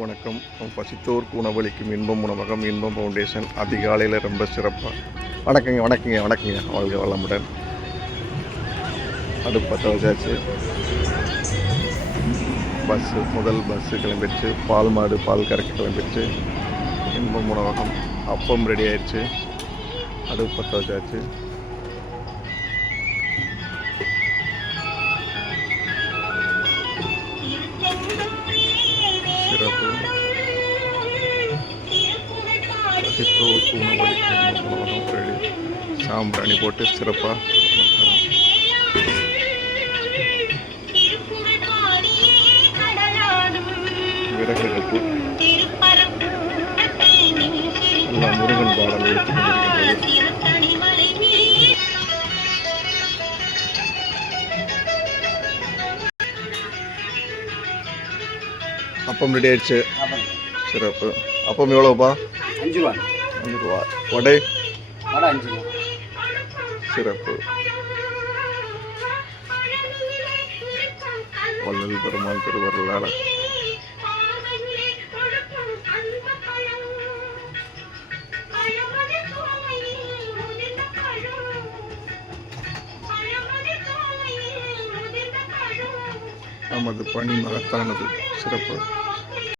வணக்கம். பசித்தோர்க்கு உணவளிக்கும் இன்பம் உணவகம் இன்பம் ஃபவுண்டேஷன் அதிகாலையில் ரொம்ப சிறப்பாக வணக்கங்க வாழ்க வளமுடன். அடுப்பு பற்ற வச்சாச்சு. முதல் பஸ்ஸு கிளம்பிடுச்சு. பால் மாடு பால் கறக்க கிளம்பிடுச்சு. இன்பம் உணவகம் அப்பம் ரெடி ஆயிடுச்சு. அடுப்பு பற்ற வச்சாச்சு. சிறப்பு பசித்தோர்க்கு உணவளிக்கும் உணவகம் ரெடி. சாம்பிராணி போட்டு சிறப்பாக விறகு அடுப்பு எல்லாம் முருகன் பாடல் எடுத்துக் கொண்டிருக்கின்றது. அப்பம் ரெடி ஆயிடுச்சு. சிறப்பு. அப்பம் எவ்வளோப்பா? 5 ரூபா. வடை 5 ரூபா. சிறப்பு. வள்ளல் பெருமாள் திருவருளால் நமது பணி மகத்தானது. சிறப்பு.